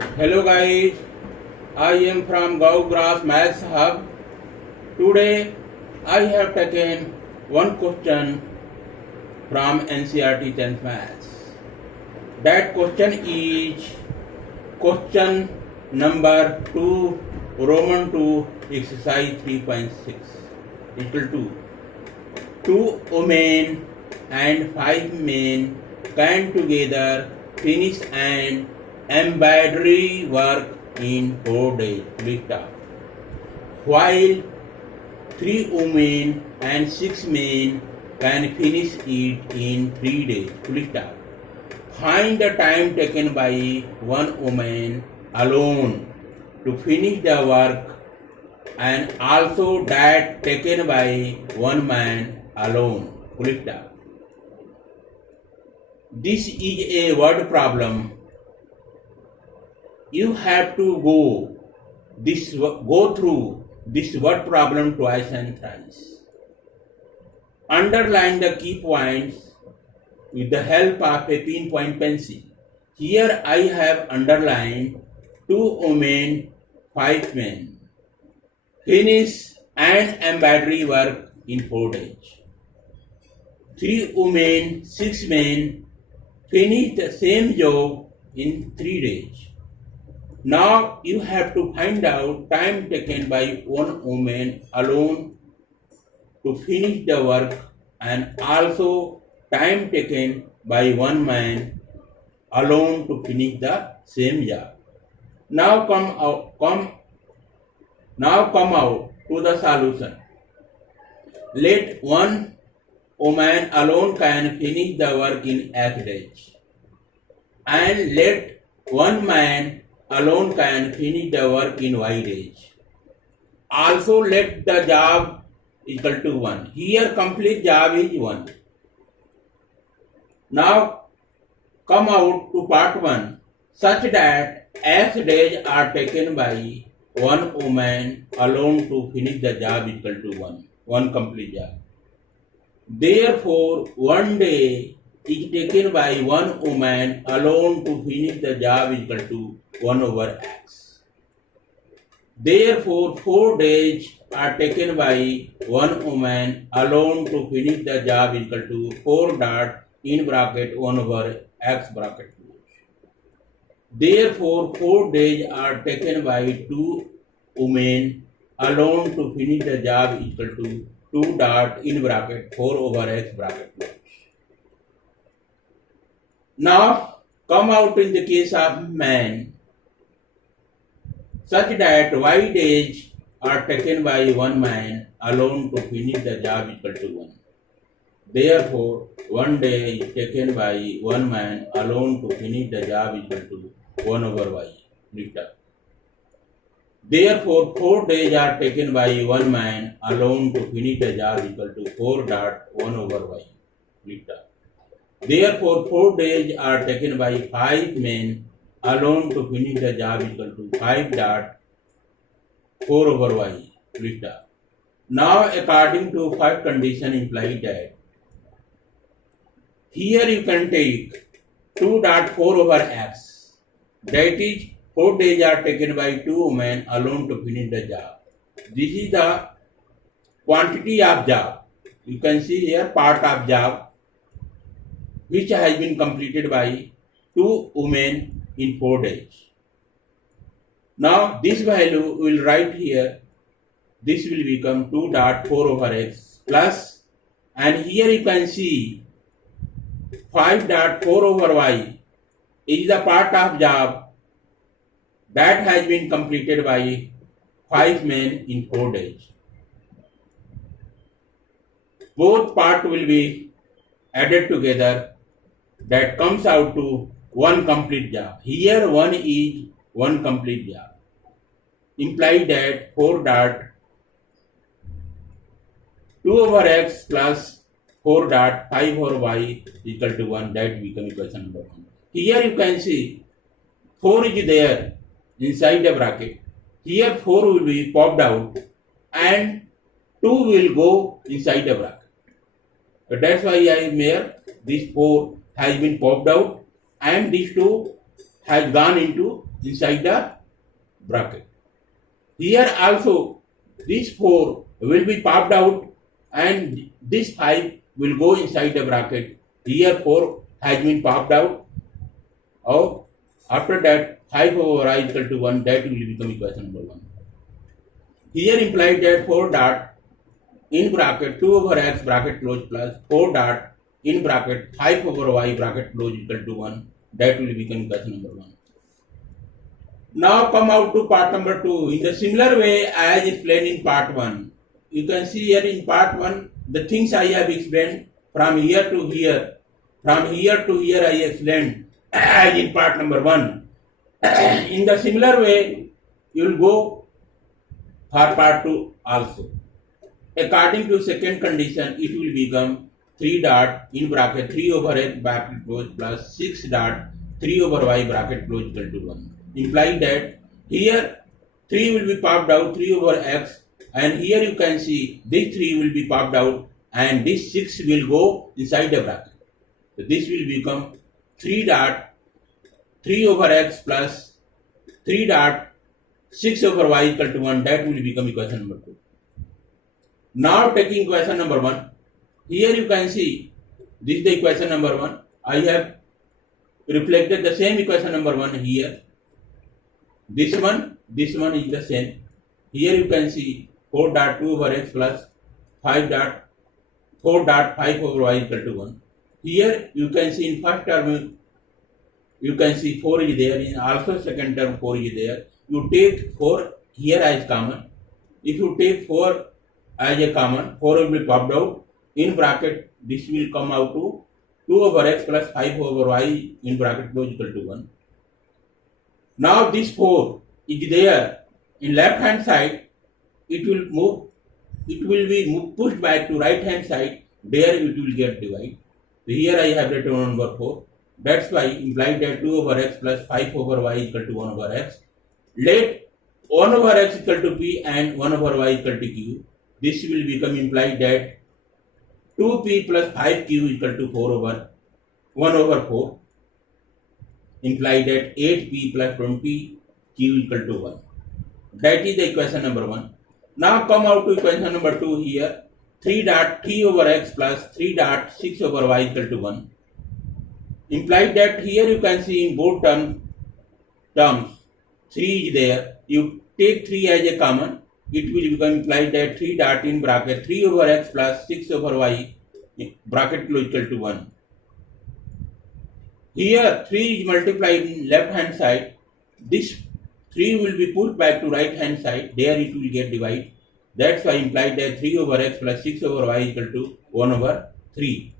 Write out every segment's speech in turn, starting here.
Hello guys, I am from Gaugrass Maths Hub. Today I have taken one question from NCERT 10th Maths. That question is question number 2, Roman 2, exercise 3.6 equal to 2 women and 5 men can together finish an embroidery work in 4 days. While 3 women and 6 men can finish it in 3 days. Find the time taken by one woman alone to finish the work and also that taken by one man alone. This is a word problem. You have to go through this word problem twice and thrice. Underline the key points with the help of a pinpoint pencil. Here I have underlined 2 women, 5 men. Finish an embroidery work in 4 days. 3 women, 6 men finish the same job in 3 days. Now you have to find out time taken by one woman alone to finish the work and also time taken by one man alone to finish the same job. Now come out to the solution. Let one woman alone can finish the work in 8 days, and let one man alone can finish the work in y days. Also let the job equal to 1. Here complete job is 1. Now come out to part 1 such that x days are taken by one woman alone to finish the job equal to 1 complete job. Therefore 1 day is taken by one woman alone to finish the job equal to 1 over x. Therefore 4 days are taken by one woman alone to finish the job equal to 4 dot in bracket 1 over x bracket. Therefore 4 days are taken by 2 women alone to finish the job equal to 2 dot in bracket 4 over x bracket. Now come out in the case of man such that y days are taken by one man alone to finish the job equal to 1. Therefore 1 day is taken by one man alone to finish the job equal to 1 over y. Therefore 4 days are taken by one man alone to finish the job equal to 4 dot 1 over y. Therefore 4 days are taken by 5 men alone to finish the job equal to 5 dot 4 over y. Now according to first condition implied that here you can take 2 dot 4 over x, that is 4 days are taken by 2 women alone to finish the job. This is the quantity of job. You can see here part of job which has been completed by 2 women in 4 days. Now this value we will write here. This will become 2 dot 4 over x plus, and here you can see 5 dot 4 over y is the part of job that has been completed by 5 men in 4 days. Both parts will be added together. That comes out to 1 complete job. Here 1 is 1 complete job. Imply that 4 dot 2 over x plus 4 dot 5 over y equal to 1. That becomes equation number 1. Here you can see 4 is there inside the bracket. Here 4 will be popped out and 2 will go inside the bracket. So that's why I am here. This 4 has been popped out and this 2 has gone into inside the bracket. Here also this 4 will be popped out and this 5 will go inside the bracket. Here 4 has been popped out. Or after that 5 over I equal to 1, that will become equation number 1. Here implied that 4 dot in bracket 2 over x bracket close plus 4 dot in bracket 5 over y bracket close equal to 1, that will become equation number 1. Now come out to part number 2. In the similar way as explained in part 1, you can see here in part 1 the things I have explained from here to here. From here to here I explained as in part number 1. In the similar way you will go for part 2 also. According to second condition, it will become 3 dot in bracket 3 over x bracket close plus 6 dot 3 over y bracket close equal to 1. Implying that here 3 will be popped out 3 over x, and here you can see this 3 will be popped out and this 6 will go inside the bracket. So this will become 3 dot 3 over x plus 3 dot 6 over y equal to 1, that will become equation number 2. Now taking equation number 1, here you can see this is the equation number 1. I have reflected the same equation number 1 here. This one is the same. Here you can see 4 dot 2 over x plus 4 dot 5 over y equal to 1. Here you can see in first term you can see 4 is there, in also second term 4 is there. You take 4 here as common. If you take 4 as a common, 4 will be popped out. In bracket, this will come out to 2 over x plus 5 over y in bracket close equal to 1. Now this 4 is there. In left hand side, it will be pushed back to right hand side. There it will get divided. So here I have written 1 over 4. That's why implied that 2 over x plus 5 over y equal to 1 over x. Let 1 over x equal to p and 1 over y equal to q. This will become implied that 2p plus 5q equal to 4 over 1 over 4. Implied that 8p plus 20q equal to 1. That is the equation number 1. Now come out to equation number 2 here. 3 dot 3 over x plus 3 dot 6 over y equal to 1. Implied that here you can see in both terms 3 is there. You take 3 as a common. It will become implied that 3 dot in bracket 3 over x plus 6 over y bracket close equal to 1. Here 3 is multiplied in left hand side. This 3 will be put back to right hand side. There it will get divided. That's why implied that 3 over x plus 6 over y equal to 1 over 3.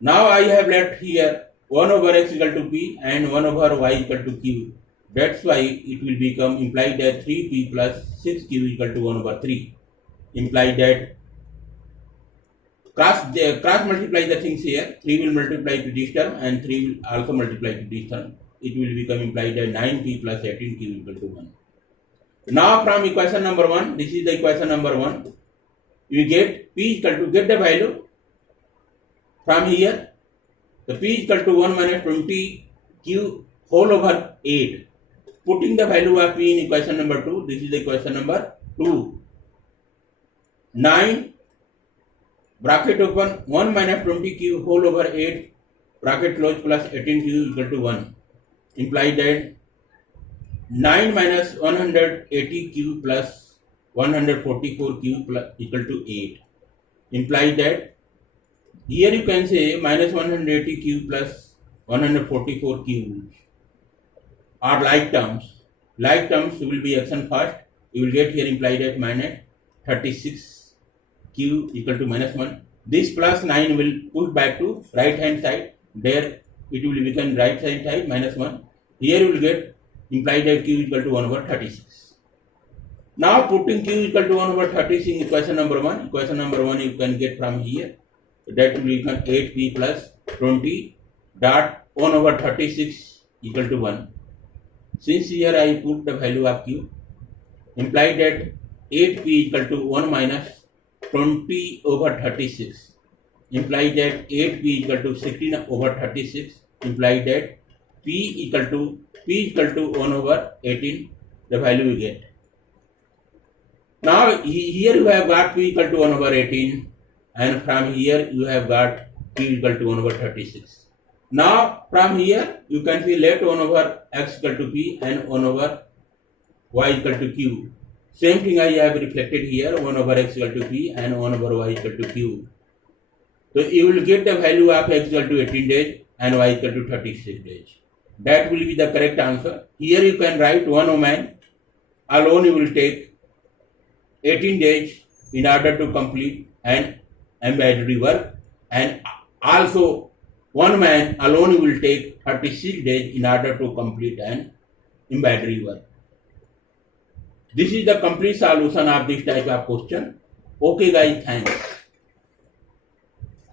Now I have left here 1 over x equal to p and 1 over y equal to q. That's why it will become implied that 3p plus 6q equal to 1 over 3. Implied that cross multiply the things here. 3 will multiply to this term and 3 will also multiply to this term. It will become implied that 9p plus 18q equal to 1. Now from equation number 1, this is the equation number 1. You get p equal to, get the value from here. The p equal to 1 minus 20q whole over 8. Putting the value of p in equation number 2, this is the equation number 2. 9 bracket open 1 minus 20q whole over 8 bracket close plus 18q equal to 1. Implied that 9 minus 180q plus 144q plus equal to 8. Implied that here you can say minus 180q plus 144q are like terms. Like terms will be action first. You will get here implied that minus 36q equal to minus 1. This plus 9 will put back to right hand side. There it will become right hand side minus 1. Here you will get implied that q equal to 1 over 36. Now putting q equal to 1 over 36 in equation number 1. Equation number 1 you can get from here. That will become 8p plus 20 dot 1 over 36 equal to 1. Since here I put the value of q, implied that 8p equal to 1 minus 20 over 36. Implied that 8p equal to 16 over 36. Implied that P equal to 1 over 18, the value we get. Now here you have got P equal to 1 over 18, and from here you have got P equal to 1 over 36. Now from here you can see let 1 over x equal to P and 1 over y equal to Q. Same thing I have reflected here, 1 over x equal to P and 1 over y equal to Q. So you will get the value of x equal to 18 days and y equal to 36 days. That will be the correct answer. Here you can write one woman alone will take 18 days in order to complete an embroidery work, and also one man alone will take 36 days in order to complete an embroidery work. This is the complete solution of this type of question. Okay guys, thanks.